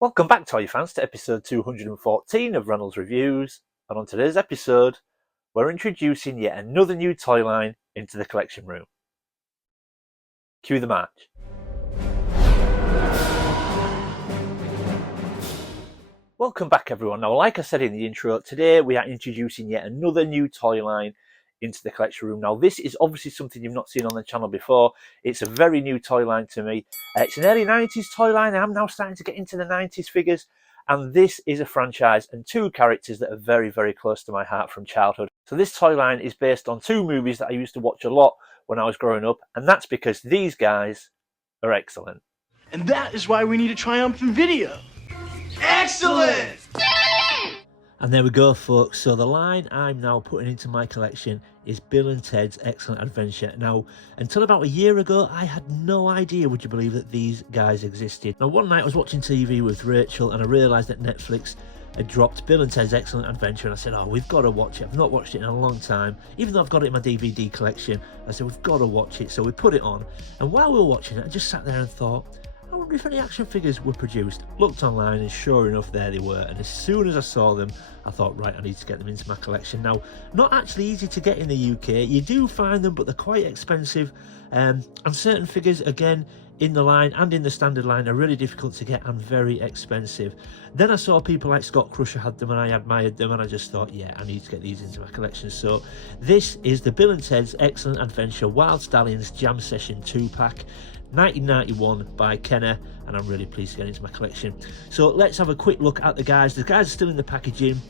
Welcome back, toy fans, to episode 214 of Reynolds Reviews, and on today's episode, we're introducing yet another new toy line into the collection room. Cue the march. Welcome back, everyone. Now, like I said in the intro, today we are introducing yet another new toy line into the collection room. Now, this is obviously something you've not seen on the channel before. It's a very new toy line to me. It's an early 90s toy line. I'm now starting to get into the 90s figures, and this is a franchise and two characters that are very, very close to my heart from childhood. So this toy line is based on two movies that I used to watch a lot when I was growing up, and that's because these guys are excellent. And that is why we need a triumphant video. Excellent! And there we go, folks. So the line I'm now putting into my collection is Bill and Ted's Excellent Adventure. Now, until about a year ago, I had no idea, would you believe, that these guys existed. Now, one night I was watching TV with Rachel and I realised that Netflix had dropped Bill and Ted's Excellent Adventure, and I said, oh, we've got to watch it. I've not watched it in a long time. Even though I've got it in my DVD collection, I said, we've got to watch it. So we put it on, and while we were watching it, I just sat there and thought, I wonder if any action figures were produced. Looked online, and sure enough, there they were. And as soon as I saw them, I thought, right, I need to get them into my collection. Now, not actually easy to get in the UK. You do find them, but they're quite expensive. And certain figures, again, in the line and in the standard line, are really difficult to get and very expensive. Then I saw people like Scott Crusher had them, and I admired them, and I just thought, yeah, I need to get these into my collection. So this is the Bill and Ted's Excellent Adventure Wild Stallions Jam Session 2-pack. 1991 by Kenner, and I'm really pleased to get into my collection. So let's have a quick look at the guys. The guys are still in the packaging,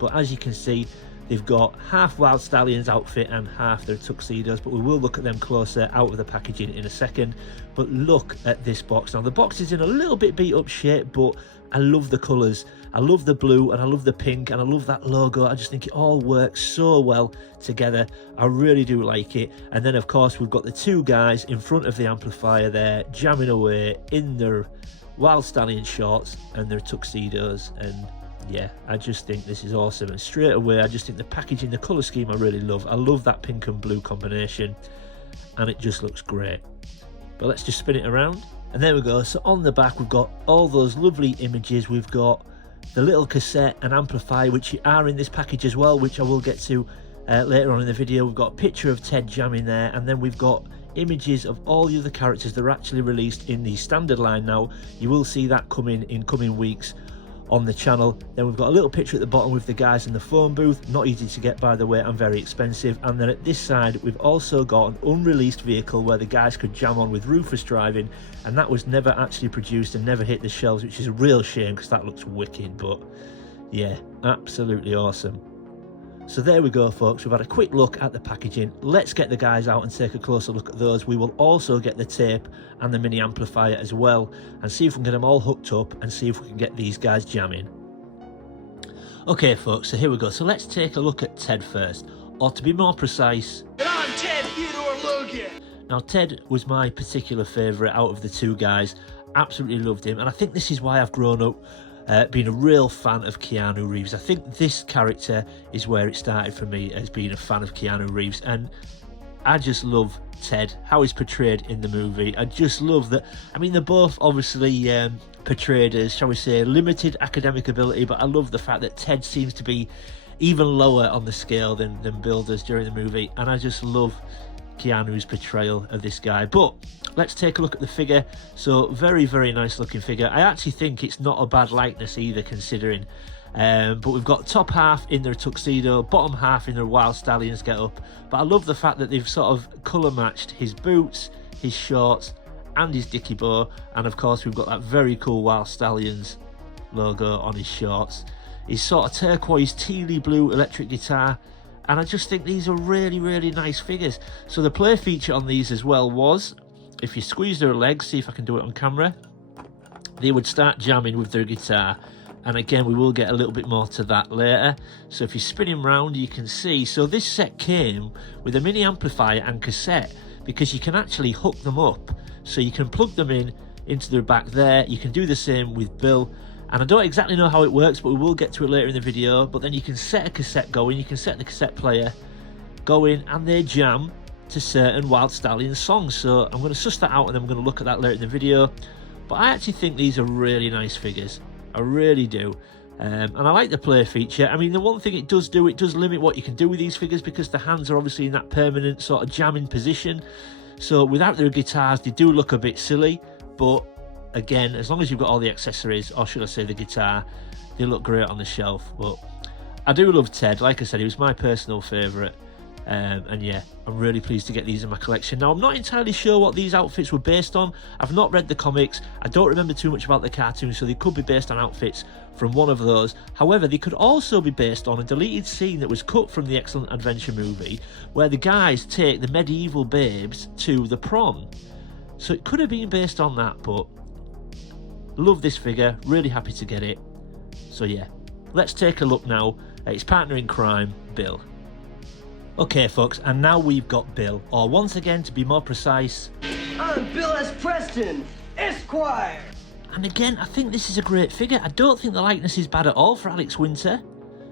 but as you can see, they've got half Wild Stallions outfit and half their tuxedos, but we will look at them closer out of the packaging in a second. But look at this box. Now, the box is in a little bit beat up shape, but I love the colours. I love the blue and I love the pink and I love that logo. I just think it all works so well together. I really do like it. And then, of course, we've got the two guys in front of the amplifier there, jamming away in their Wild Stallion shorts and their tuxedos. And yeah, I just think this is awesome. And straight away, I just think the packaging, the colour scheme, I really love. I love that pink and blue combination, and it just looks great. But let's just spin it around. And there we go. So on the back, we've got all those lovely images. We've got the little cassette and amplifier, which are in this package as well, which I will get to later on in the video. We've got a picture of Ted jamming there, and then we've got images of all the other characters that are actually released in the standard line now. You will see that coming in coming weeks on the channel. Then we've got a little picture at the bottom with the guys in the phone booth, not easy to get, by the way, and very expensive. And then at this side we've also got an unreleased vehicle where the guys could jam on with Rufus driving, and that was never actually produced and never hit the shelves, which is a real shame because that looks wicked. But yeah, absolutely awesome. So there we go, folks. We've had a quick look at the packaging. Let's get the guys out and take a closer look at those. We will also get the tape and the mini amplifier as well, and see if we can get them all hooked up and see if we can get these guys jamming. Okay, folks, so here we go. So let's take a look at Ted first, or to be more precise, And I'm Ted Theodore Logan. Now, Ted was my particular favourite out of the two guys. Absolutely loved him, and I think this is why I've grown up being a real fan of Keanu Reeves. I think this character is where it started for me, as being a fan of Keanu Reeves, and I just love Ted, how he's portrayed in the movie. I just love that. I mean, they're both obviously portrayed as, shall we say, limited academic ability, but I love the fact that Ted seems to be even lower on the scale than Bill does during the movie, and I just love Keanu's portrayal of this guy. But let's take a look at the figure. So very, very nice looking figure. I actually think it's not a bad likeness either, considering. But we've got top half in their tuxedo, bottom half in their Wild Stallions get up. But I love the fact that they've sort of colour matched his boots, his shorts and his dicky bow, and of course we've got that very cool Wild Stallions logo on his shorts. His sort of turquoise tealy blue electric guitar, and I just think these are really, really nice figures. So the play feature on these as well was, if you squeeze their legs, see if I can do it on camera, they would start jamming with their guitar. And again, we will get a little bit more to that later. So if you spin him round, you can see. So this set came with a mini amplifier and cassette, because you can actually hook them up. So you can plug them in into their back there. You can do the same with Bill. And I don't exactly know how it works, but we will get to it later in the video. But then you can set a cassette going, you can set the cassette player going, and they jam to certain Wild Stallions songs. So I'm going to suss that out, and then we're going to look at that later in the video. But I actually think these are really nice figures. I really do. And I like the play feature. I mean, the one thing it does do, it does limit what you can do with these figures, because the hands are obviously in that permanent sort of jamming position. So without their guitars, they do look a bit silly. But again, as long as you've got all the accessories, or should I say the guitar, they look great on the shelf. But I do love Ted. Like I said, he was my personal favourite. And yeah, I'm really pleased to get these in my collection. Now, I'm not entirely sure what these outfits were based on. I've not read the comics. I don't remember too much about the cartoon, so they could be based on outfits from one of those. However, they could also be based on a deleted scene that was cut from the Excellent Adventure movie, where the guys take the medieval babes to the prom. So it could have been based on that, but love this figure, really happy to get it. So yeah, let's take a look now at his partner in crime, Bill. Okay folks, and now we've got Bill, or once again, to be more precise, I'm Bill S. Preston, Esquire. And again, I think this is a great figure. I don't think the likeness is bad at all for Alex Winter.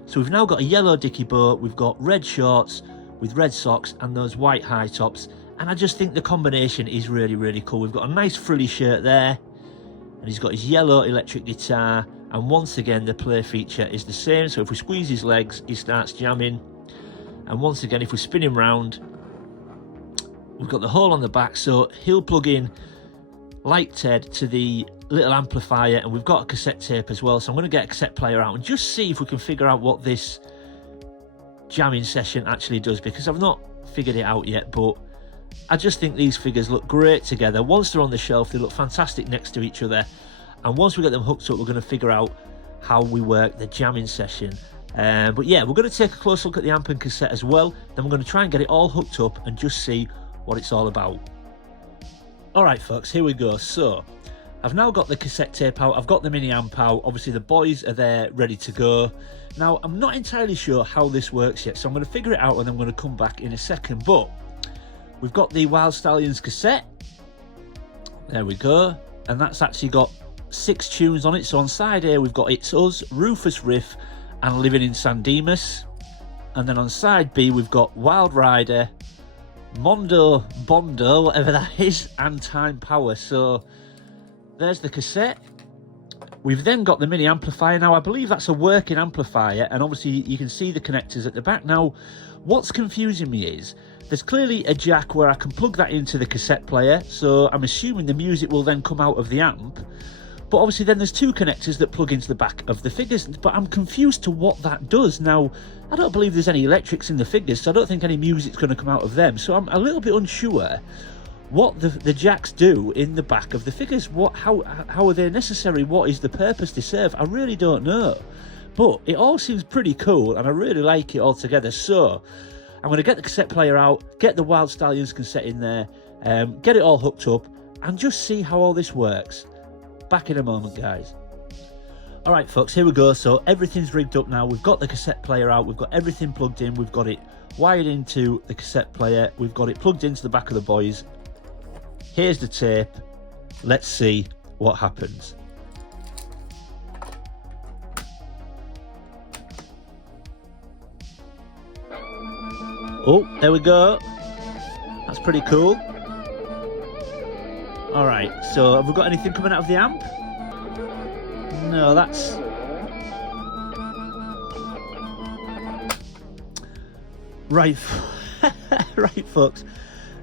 So we've now got a yellow dicky bow, we've got red shorts with red socks and those white high tops, and I just think the combination is really, really cool. We've got a nice frilly shirt there, and he's got his yellow electric guitar, and once again the play feature is the same. So if we squeeze his legs, he starts jamming. And once again, if we spin him round, we've got the hole on the back, so he'll plug in, like Ted, to the little amplifier, and we've got a cassette tape as well. So I'm going to get a cassette player out and just see if we can figure out what this jamming session actually does, because I've not figured it out yet, but I just think these figures look great together. Once they're on the shelf, they look fantastic next to each other, and once we get them hooked up, we're going to figure out how we work the jamming session. But yeah, we're going to take a close look at the amp and cassette as well. Then we're going to try and get it all hooked up and just see what it's all about. Alright folks, here we go. So, I've now got the cassette tape out, I've got the mini amp out, obviously the boys are there ready to go. Now, I'm not entirely sure how this works yet, so I'm going to figure it out and then I'm going to come back in a second. But, we've got the Wild Stallions cassette. There we go. And that's actually got 6 tunes on it. So on side A, we've got It's Us, Rufus Riff, and Living in San Dimas. And then on side B, we've got Wild Rider, Mondo Bondo, whatever that is, and Time Power. So there's the cassette. We've then got the mini amplifier. Now I believe that's a working amplifier, and obviously you can see the connectors at the back. Now what's confusing me is there's clearly a jack where I can plug that into the cassette player, so I'm assuming the music will then come out of the amp. But obviously then there's 2 connectors that plug into the back of the figures, but I'm confused to what that does. Now, I don't believe there's any electrics in the figures, so I don't think any music's going to come out of them. So I'm a little bit unsure what the jacks do in the back of the figures. How are they necessary? What is the purpose they serve? I really don't know. But it all seems pretty cool, and I really like it all together. So I'm going to get the cassette player out, get the Wild Stallions cassette in there, get it all hooked up, and just see how all this works. Back in a moment, guys. Alright folks, here we go. So everything's rigged up now. We've got the cassette player out, we've got everything plugged in, we've got it wired into the cassette player, we've got it plugged into the back of the boys. Here's the tape. Let's see what happens. Oh, there we go. That's pretty cool. Alright, so have we got anything coming out of the amp? No, that's... Right, right folks.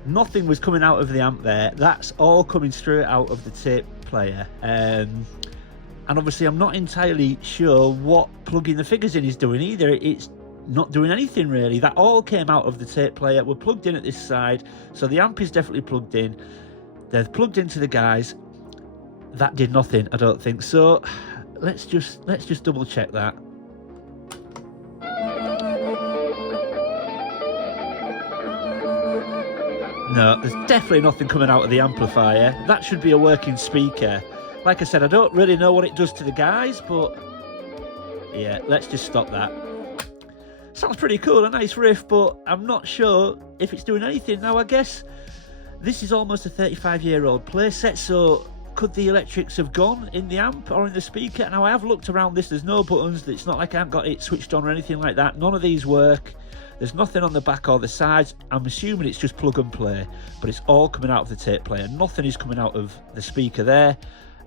Nothing was coming out of the amp there. That's all coming straight out of the tape player. And obviously I'm not entirely sure what plugging the figures in is doing either. It's not doing anything really. That all came out of the tape player. We're plugged in at this side, so the amp is definitely plugged in. They're plugged into the guys. That did nothing, I don't think. So let's just double check that. No, there's definitely nothing coming out of the amplifier. That should be a working speaker. Like I said, I don't really know what it does to the guys, but yeah, let's just stop that. Sounds pretty cool, a nice riff, but I'm not sure if it's doing anything. Now, I guess this is almost a 35-year-old playset, so could the electrics have gone in the amp or in the speaker? Now, I have looked around this. There's no buttons. It's not like I haven't got it switched on or anything like that. None of these work. There's nothing on the back or the sides. I'm assuming it's just plug and play, but it's all coming out of the tape player. Nothing is coming out of the speaker there.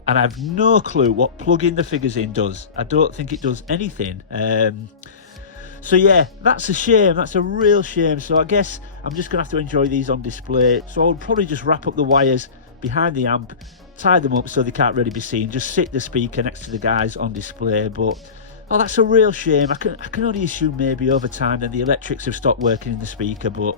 and I have no clue what plugging the figures in does. I don't think it does anything. So yeah, that's a shame. That's a real shame. So I guess I'm just going to have to enjoy these on display. So I would probably just wrap up the wires behind the amp, tie them up so they can't really be seen, just sit the speaker next to the guys on display. But oh, that's a real shame. I can only assume maybe over time then the electrics have stopped working in the speaker, but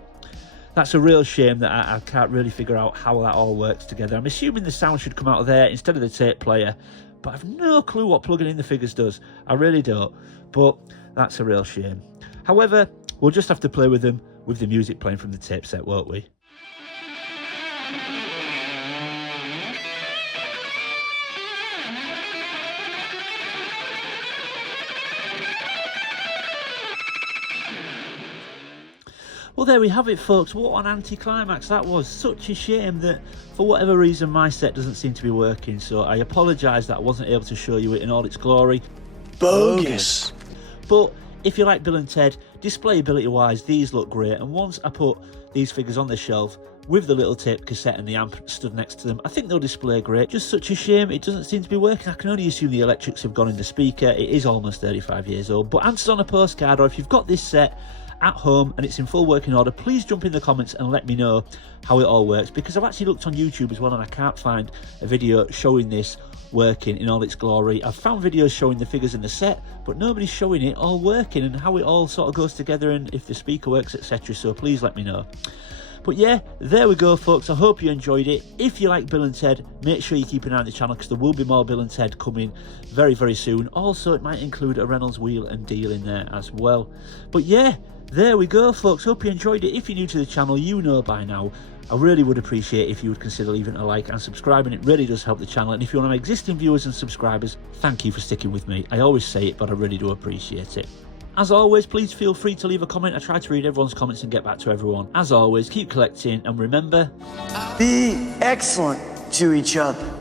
that's a real shame that I can't really figure out how that all works together. I'm assuming the sound should come out of there instead of the tape player, but I've no clue what plugging in the figures does. I really don't, but that's a real shame. However, we'll just have to play with them with the music playing from the tape set, won't we? Well, there we have it, folks. What an anticlimax that was. Such a shame that for whatever reason my set doesn't seem to be working, so I apologise that I wasn't able to show you it in all its glory. Bogus. But if you like Bill and Ted, display ability wise, these look great, and once I put these figures on the shelf with the little tape cassette and the amp stood next to them, I think they'll display great. Just such a shame it doesn't seem to be working. I can only assume the electrics have gone in the speaker. It is almost 35 years old, but answers on a postcard, or if you've got this set at home and it's in full working order, please jump in the comments and let me know how it all works, because I've actually looked on YouTube as well and I can't find a video showing this working in all its glory. I've found videos showing the figures in the set, but nobody's showing it all working and how it all sort of goes together and if the speaker works, etc. So please let me know. But yeah, there we go, folks. I hope you enjoyed it. If you like Bill and Ted, make sure you keep an eye on the channel because there will be more Bill and Ted coming very, very soon. Also, it might include a Reynolds wheel and deal in there as well. But yeah, there we go, folks. Hope you enjoyed it. If you're new to the channel, you know by now, I really would appreciate if you would consider leaving a like and subscribing. It really does help the channel. And if you're one of my existing viewers and subscribers, thank you for sticking with me. I always say it, but I really do appreciate it. As always, please feel free to leave a comment. I try to read everyone's comments and get back to everyone. As always, keep collecting and remember, Be excellent to each other.